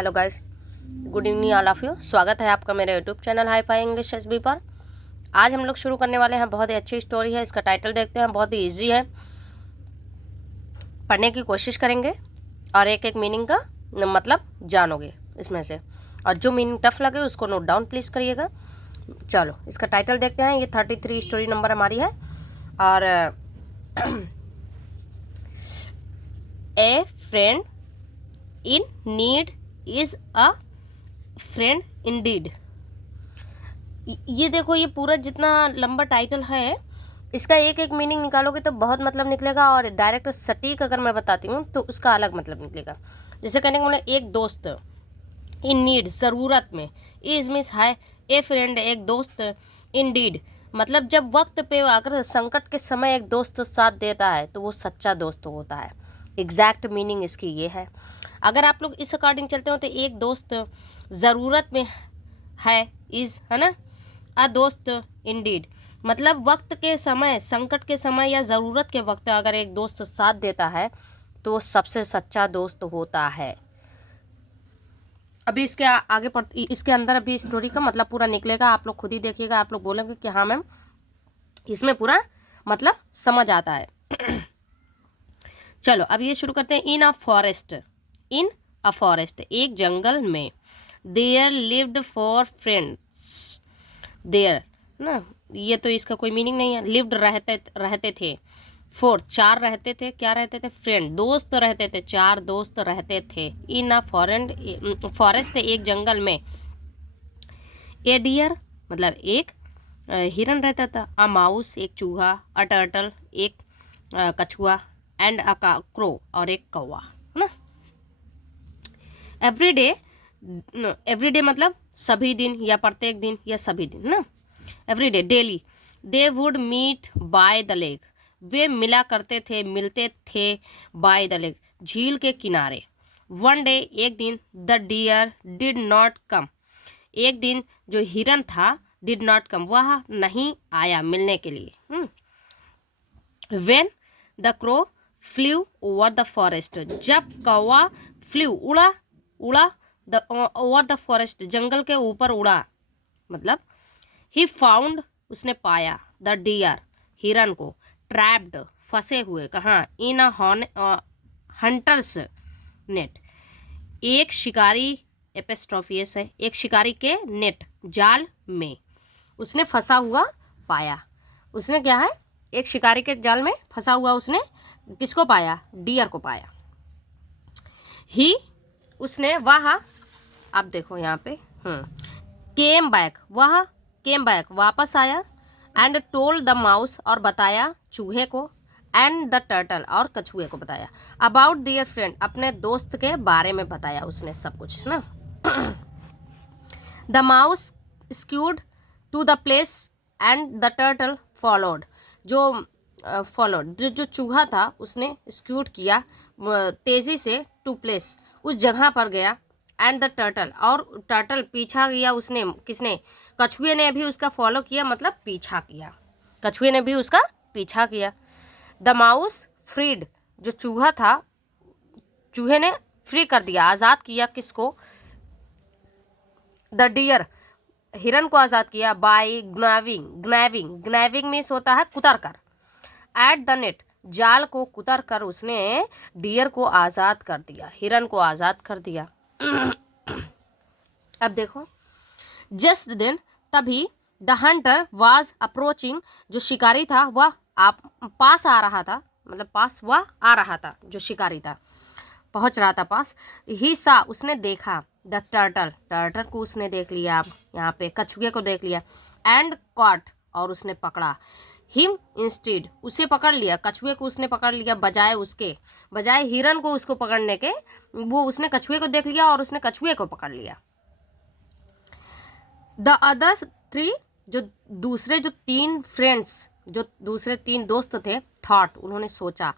Hello guys, good evening all of you. स्वागत है आपका मेरे YouTube channel hi fi English SB पर। आज हम लोग शुरू करने वाले हैं, बहुत ही अच्छी स्टोरी है। इसका टाइटल देखते हैं, बहुत ही इजी है, पढ़ने की कोशिश करेंगे और एक एक मीनिंग का मतलब जानोगे इसमें से, और जो मीनिंग टफ लगे उसको नोट डाउन प्लीज़ करिएगा। चलो इसका टाइटल देखते हैं। ये 33 स्टोरी नंबर हमारी है और ए friend in need is a friend Indeed. ये देखो, ये पूरा जितना लंबा टाइटल है इसका एक एक मीनिंग निकालोगे तो बहुत मतलब निकलेगा, और डायरेक्ट सटीक अगर मैं बताती हूँ तो उसका अलग मतलब निकलेगा। जैसे कहने का मतलब एक दोस्त, इन नीड ज़रूरत में, इज मीन्स है, ए फ्रेंड एक दोस्त, इंडीड मतलब जब वक्त पे अगर संकट के समय एक दोस्त साथ देता है तो वो सच्चा दोस्त होता है। एग्जैक्ट मीनिंग इसकी ये है। अगर आप लोग इस अकॉर्डिंग चलते हो तो एक दोस्त ज़रूरत में है, इज़ है ना, अ दोस्त इंडीड मतलब वक्त के समय, संकट के समय या ज़रूरत के वक्त अगर एक दोस्त साथ देता है तो वो सबसे सच्चा दोस्त होता है। अभी इसके आगे इसके अंदर अभी स्टोरी का मतलब पूरा निकलेगा, आप लोग खुद ही देखिएगा। आप लोग बोलेंगे कि हाँ मैम इसमें पूरा मतलब समझ आता है। चलो अब ये शुरू करते हैं। इन a forest, in a forest एक जंगल में, there lived four friends, there ना, ये तो इसका कोई मीनिंग नहीं है। लिव्ड रहते थे, फोर चार रहते थे, क्या रहते थे, फ्रेंड दोस्त रहते थे, चार दोस्त रहते थे। इन अ फॉरेस्ट एक जंगल में, ए डियर मतलब एक हिरन रहता था, अ माउस एक चूहा, अ टर्टल एक कछुआ, एंड अ क्रो और एक कौवा, है ना। एवरी डे मतलब सभी दिन या प्रत्येक दिन या सभी दिन ना, every day daily, they would meet by the lake way मिला करते थे, मिलते थे, बाय द लेक झील के किनारे। वन डे एक दिन, the deer did not come एक दिन जो हिरन था, डिड नॉट कम वह नहीं आया मिलने के लिए। When the crow flew over the forest जब कौवा फ्ल्यू उड़ा उड़ा द ओवर द फॉरेस्ट जंगल के ऊपर उड़ा मतलब ही फाउंड उसने पाया, द डियर हिरन को, ट्रैप्ड फंसे हुए, कहाँ, इन अ हंटर्स नेट एक शिकारी, एपिस्ट्रोफियस है, एक शिकारी के नेट जाल में उसने फंसा हुआ पाया। उसने क्या है, एक शिकारी के जाल में फंसा हुआ उसने किसको पाया, डियर को पाया। ही उसने, वह, अब देखो यहाँ पे केम बैक वह, केम बैक वापस आया, एंड टोल्ड द माउस और बताया चूहे को, एंड द टर्टल और कछुए को बताया, अबाउट दियर फ्रेंड अपने दोस्त के बारे में बताया उसने सब कुछ ना। The mouse skewed to the place and the turtle followed जो चूहा था उसने स्क्यूड किया तेजी से, टू प्लेस उस जगह पर गया, एंड द टर्टल और टर्टल पीछा किया उसने, किसने, कछुए ने भी उसका फॉलो किया मतलब पीछा किया, कछुए ने भी उसका पीछा किया। द माउस फ्रीड जो चूहा था, चूहे ने फ्री कर दिया, आज़ाद किया किसको, द डियर हिरन को आज़ाद किया, बाय ग्नैविंग मीन्स होता है कुतर कर, एट द नेट जाल को कुतर कर उसने डियर को आज़ाद कर दिया, हिरन को आज़ाद कर दिया। अब देखो, जस्ट देन तभी, द हंटर वाज अप्रोचिंग जो शिकारी था वह पास आ रहा था, मतलब पास वह आ रहा था, जो शिकारी था पहुंच रहा था पास। ही सा उसने देखा, द टर्टल को उसने देख लिया, अब यहाँ पे कछुए को देख लिया, एंड कॉट और उसने पकड़ा, हिम इंस्टेड उसे पकड़ लिया, कछुए को उसने पकड़ लिया, बजाय हिरन को उसको पकड़ने के, वो उसने कछुए को देख लिया और उसने कछुए को पकड़ लिया। द अदर्स थ्री जो दूसरे तीन दोस्त थे, थॉट उन्होंने सोचा,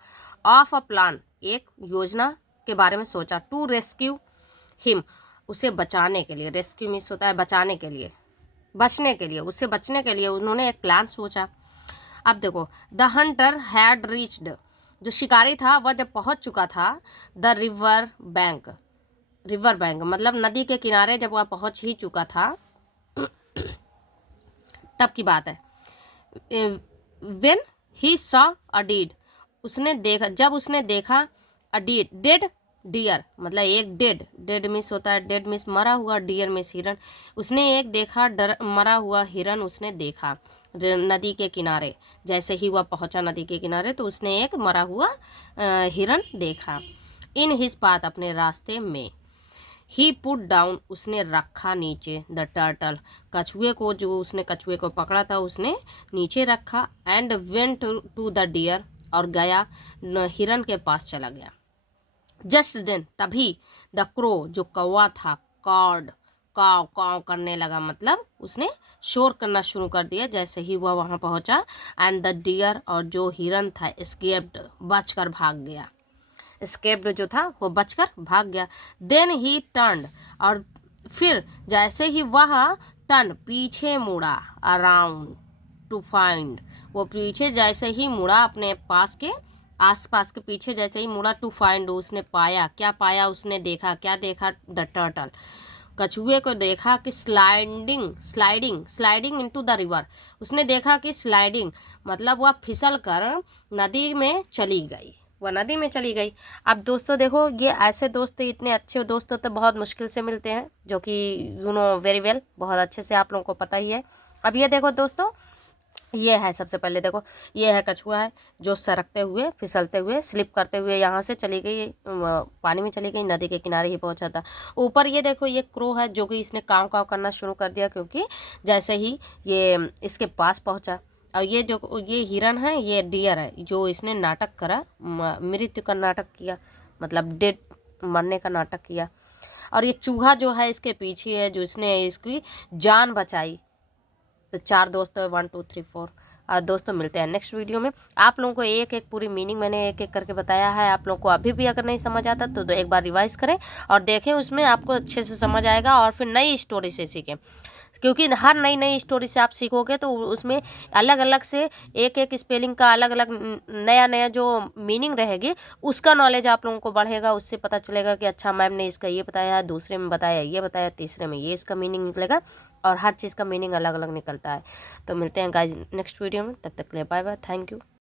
ऑफ अ प्लान एक योजना के बारे में सोचा, टू रेस्क्यू हिम उसे बचाने के लिए, रेस्क्यू मीन्स होता है बचाने के लिए, बचने के लिए, उससे बचने के लिए उन्होंने एक प्लान सोचा। अब देखो, द हंटर हैड रीच्ड जो शिकारी था वह जब पहुंच चुका था, the river bank river bank मतलब नदी के किनारे जब वह पहुंच ही चुका था तब की बात है। When he saw a deer, उसने देखा, जब उसने देखा अ डेड डियर मतलब एक डेड मिस होता है, डेड मिस मरा हुआ, डियर मिस हिरन। उसने एक देखा मरा हुआ हिरन उसने देखा नदी के किनारे। जैसे ही वह पहुंचा नदी के किनारे तो उसने एक मरा हुआ हिरन देखा। इन हिज पाथ, अपने रास्ते में। ही पुट डाउन, उसने रखा नीचे, द टर्टल, कछुए को, जो उसने कछुए को पकड़ा था उसने नीचे रखा। And went to the deer, और गया हिरन के पास चला गया। जस्ट देन, तभी, द क्रो, जो कौवा था, कॉड, काव काव करने लगा, मतलब उसने शोर करना शुरू कर दिया जैसे ही वह वहां पहुंचा। एंड द डियर, और जो हिरन था, एस्केप्ड, बचकर भाग गया। एस्केप्ड जो था वो बचकर भाग गया। देन ही टर्न, और फिर जैसे ही वह टर्न, पीछे मुड़ा, अराउंड टू फाइंड, वो पीछे जैसे ही मुड़ा, अपने पास के आसपास के पीछे जैसे ही मुड़ा, टू फाइंड, उसने पाया, क्या पाया, उसने देखा, क्या देखा, द टर्टल, कछुए को देखा कि sliding sliding sliding into the river, उसने देखा कि स्लाइडिंग मतलब वह फिसल कर नदी में चली गई, वह नदी में चली गई। अब दोस्तों देखो, ये ऐसे दोस्त, इतने अच्छे दोस्त तो बहुत मुश्किल से मिलते हैं, जो कि यू नो वेरी वेल, बहुत अच्छे से आप लोगों को पता ही है। अब ये देखो दोस्तों, ये है, सबसे पहले देखो, ये है कछुआ है जो सरकते हुए, फिसलते हुए, स्लिप करते हुए यहाँ से चली गई, पानी में चली गई, नदी के किनारे ही पहुंचा था। ऊपर ये देखो, ये क्रो है जो कि इसने काव काव करना शुरू कर दिया, क्योंकि जैसे ही ये इसके पास पहुंचा। और ये जो ये हिरन है, ये डियर है, जो इसने नाटक करा, मृत्यु का नाटक किया, मतलब डेड, मरने का नाटक किया। और ये चूहा जो है इसके पीछे है, जो इसने इसकी जान बचाई। तो 4 दोस्त, 1 2 3 4। और दोस्तों मिलते हैं नेक्स्ट वीडियो में। आप लोगों को एक एक पूरी मीनिंग मैंने एक एक करके बताया है। आप लोगों को अभी भी अगर नहीं समझ आता तो एक बार रिवाइज करें और देखें, उसमें आपको अच्छे से समझ आएगा, और फिर नई स्टोरी से सीखें, क्योंकि हर नई नई स्टोरी से आप सीखोगे तो उसमें अलग अलग से एक एक स्पेलिंग का अलग अलग नया नया जो मीनिंग रहेगी, उसका नॉलेज आप लोगों को बढ़ेगा। उससे पता चलेगा कि अच्छा, मैम ने इसका ये बताया है, दूसरे में बताया ये बताया, तीसरे में ये इसका मीनिंग निकलेगा, और हर चीज़ का मीनिंग अलग अलग निकलता है। तो मिलते हैं गाइज नेक्स्ट वीडियो में, तब तक के लिए बाय बाय, थैंक यू।